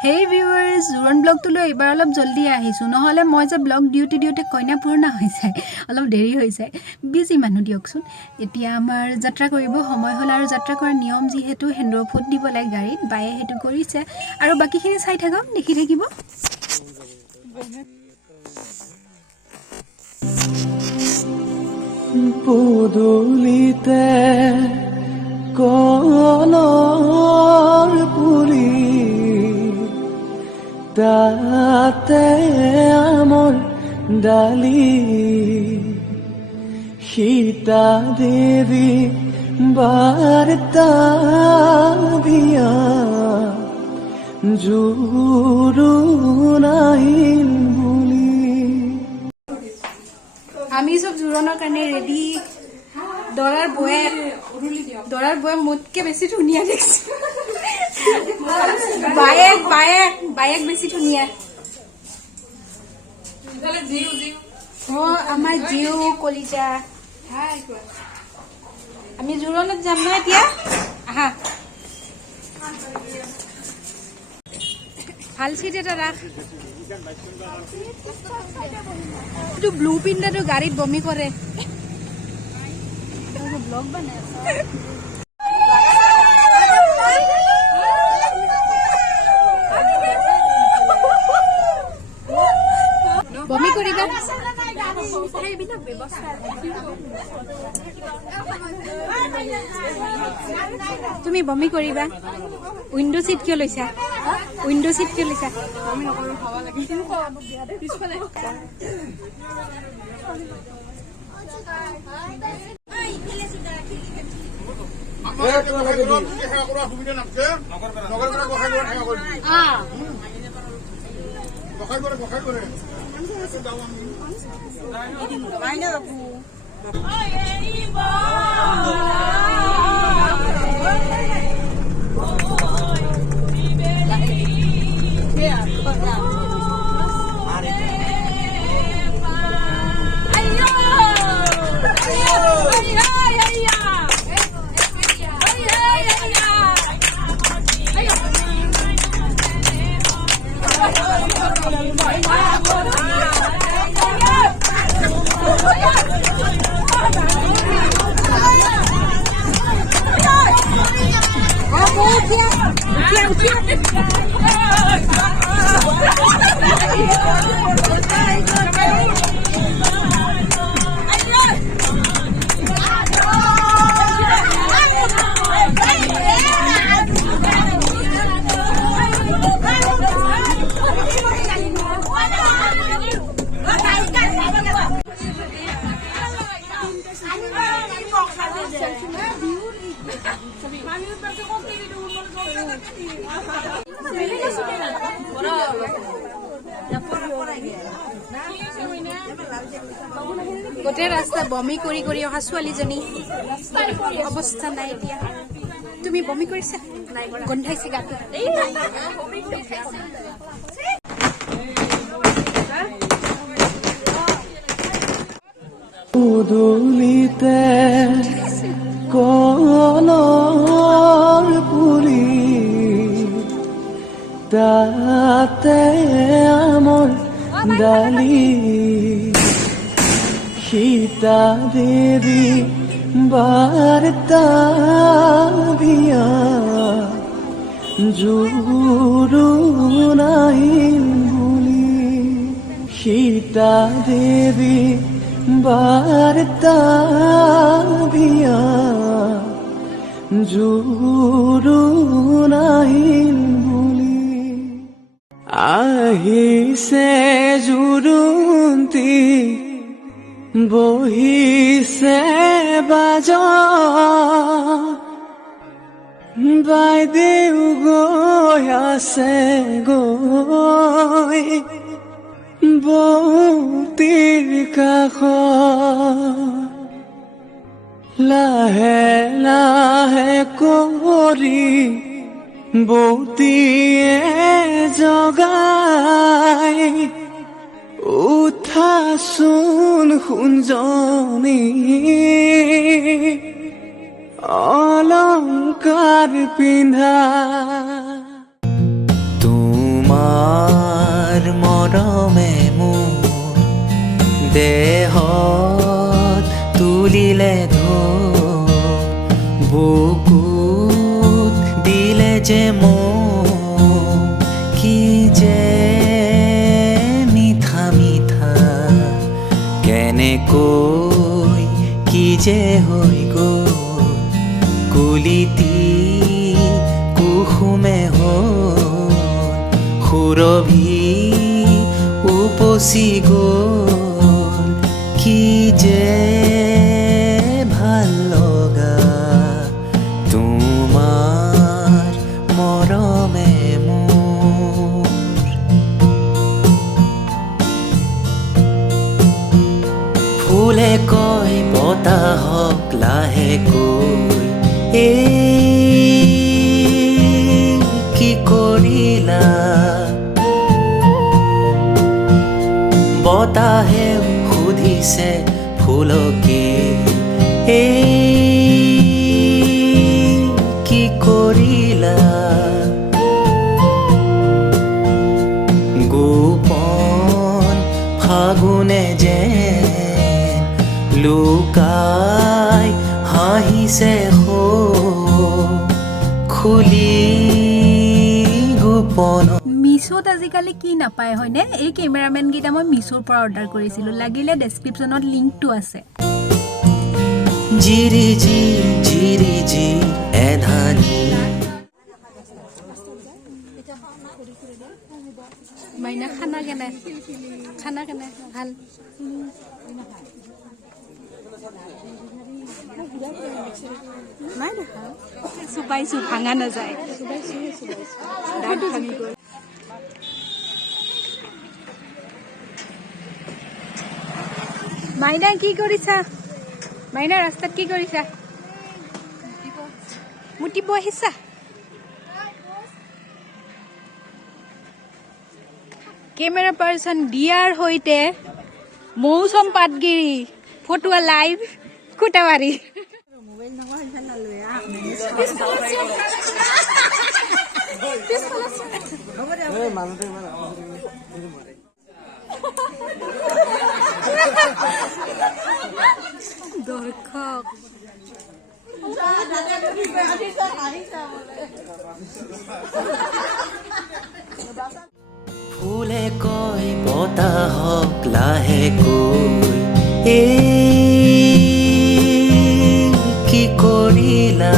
Hey viewers, Zuran blog to lo ebar olop joldi ahisu নহলে মই যে blog diute কইনা পূৰ্ণ হৈ যায় অলপ দেৰি হৈ যায় বিজি মানুহ দিয়কচোন এতিয়া আমাৰ যাত্ৰা কৰিব সময় হল আৰু যাত্ৰা কৰাৰ নিয়ম যিহেতু হেণ্ডৰ ফুট দিব লাগে গাড়ীত বায়ে হেতু কৰিছে আৰু বাকিখিনি চাই থাকক দেখি থাকিব পুদুলিতে কলৰ পুলি তাতে আমৰ ডালি সীতা দেৱী বাৰ্তা দিয়া জোৰোণ আহিল বুলি আমি সব জোৰোণৰ কাৰণে ৰেডি দৰাৰ বয়ে মোতকে বেছি ধুনীয়া দেখছে বায়েক বেছি ধুনীয়া আমাৰ জিও কলিজা আমি জোৰোণত যাম ন এতিয়া আহা ভাল চিট এটা ৰাখ এইটো ব্লু পিন্ধাটো গাড়ীত বমি কৰে ব্লগ বনাই বমি কৰিবা তুমি বমি কৰিবা উইন্ডো সিট কিয় লৈছা গোটেই ৰাস্তা বমি কৰি অহা ছোৱালীজনী অৱস্থা নাই এতিয়া তুমি বমি কৰিছা গোন্ধাইছে গাটো পুদুলিতে কলৰ পুলি তাতে আমৰ ডালি সীতা দেৱী বাৰ্তা দিয়া জোৰোণ আহিল বুলি সীতা দেৱী বাৰ্তা দিয়া জোৰোণ আহিল বুলি আহিছে জোৰোণটি বহিছে বাজ বাইদেউ গৈ আছে গৈ বৌতিৰ কাষত লাহে লাহে কৰি বৌতিয়ে জগাই উঠাচোন সোণজনী অলংকাৰ পিন্ধা মৰমে মোৰ দেহত তুলিলে বুকুত দিলে যে মোৰ কি যে মিঠা মিঠা কেনেকৈ কি যে হৈ গ'ল কুলিটি কুসুমে হ'ল সুৰভি উপচি গ'ল কি যে ভাল লগা তোমাৰ মৰমে মোৰ ফুলে কয় বতাহক লাহেকৈ কি কৰিলা বতাহে সুধিছে ফুলকে কি কৰিলা গোপন ফাগুনে যেন লুকাই হাঁহিছে খুলি গোপন মিছোত আজিকালি কি নাপায় হয়নে এই কেমেৰামেনকেইটা মই মিছোৰ পৰা অৰ্ডাৰ কৰিছিলোঁ লাগিলে ডেছক্ৰিপশ্যনত লিংকটো আছে জিৰি জি এধানি মাইনা খানা কেনে ভাল নাই দেখা চুপাইছো ভাঙা নাযায় মাইনা কি কৰিছা মাইনা ৰাস্তাত কি কৰিছা মুতিব আহিছা কেমেৰা পাৰ্চন দিয়াৰ সৈতে মৌচম পাটগিৰি ফটোৱা লাইভ কোটাবাৰী দৰ্শক ফুলে কয় বতাহক লাহেকৈ কি কৰিলা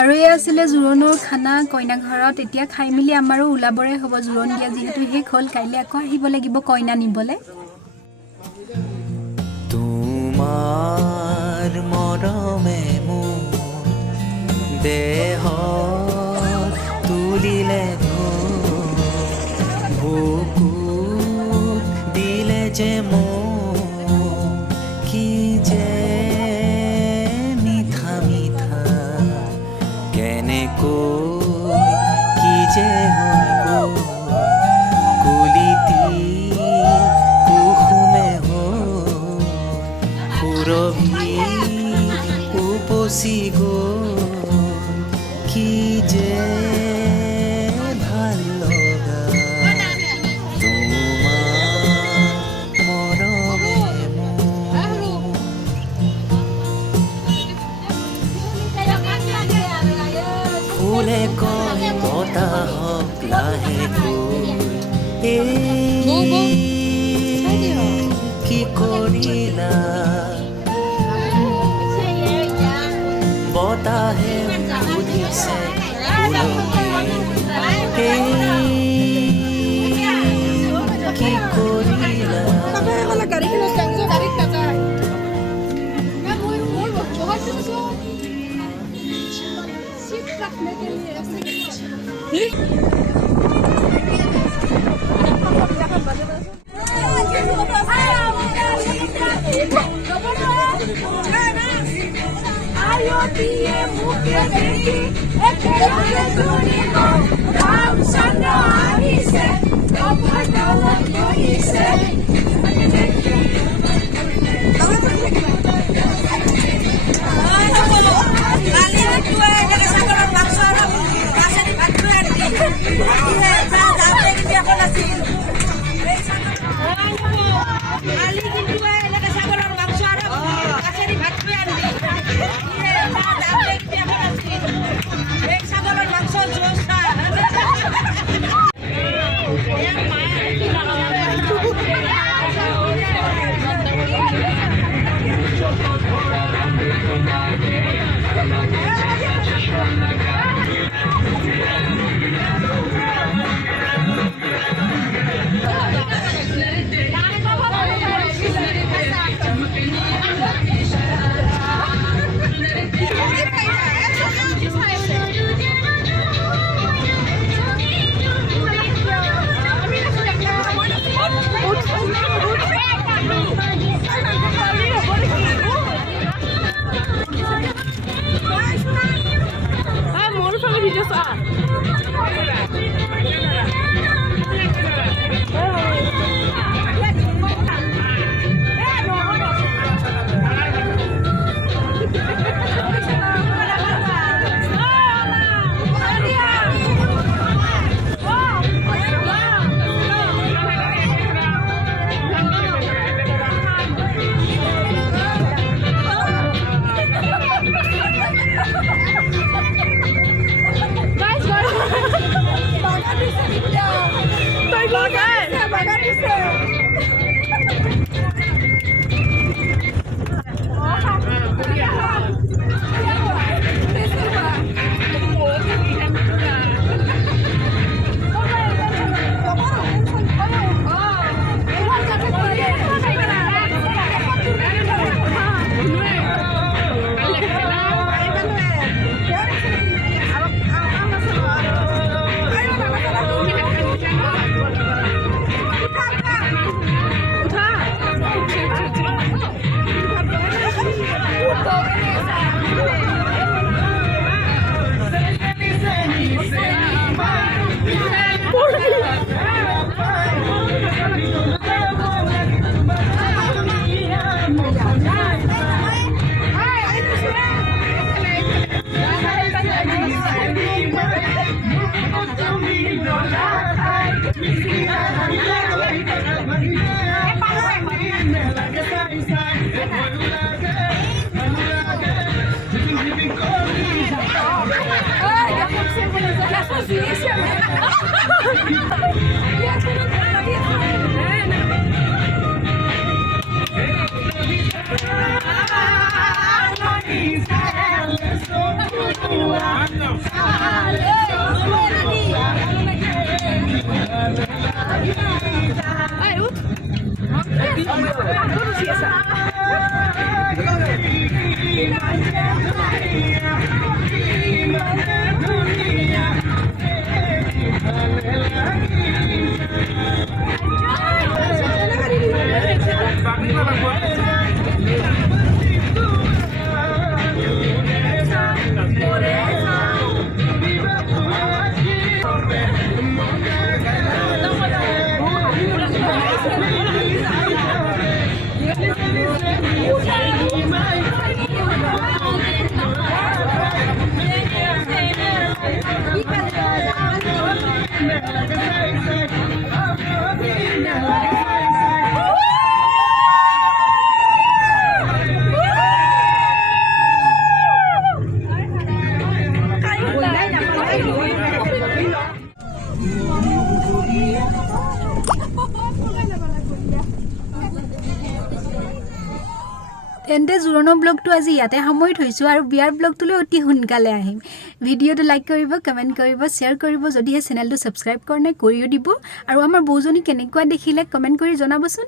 আৰু এই আছিলে জোৰোণৰ খানা কইনা ঘৰত এতিয়া খাই মেলি আমাৰো ওলাবৰে হ'ব জোৰোণ দিয়া যিহেতু শেষ হ'ল কাইলৈ আকৌ আহিব লাগিব কইনা নিবলৈ তোমাৰ মৰমে মোৰ দেহত তুলিলে বুকুত দিলে যে মোৰ কি যে মিঠা মিঠা কেনেকৈ কি যে হৈ গ'ল কুলিটি কুসুমে হ'ল সুৰভি উপচি গ'ল কি যে ভাল লগা তোমাৰ মৰমে ফুলে কয় বতাহক লাহেকৈ কি কৰিলা বতাহে সুধিছে ফুলকে কি কৰিলা Aku nasi তেন্তে জোৰণৰ ব্লগটো আজি ইয়াতে সামৰি থৈছোঁ আৰু বিয়াৰ ব্লগটোলৈ অতি সোনকালে আহিম। ভিডিঅ'টো লাইক কৰিব, কমেণ্ট কৰিব, শ্বেয়াৰ কৰিব, যদিহে চেনেলটো ছাবস্ক্ৰাইব কৰা নাই কৰিও দিব আৰু আমাৰ বৌজনী কেনেকুৱা দেখিলে কমেণ্ট কৰি জনাবচোন।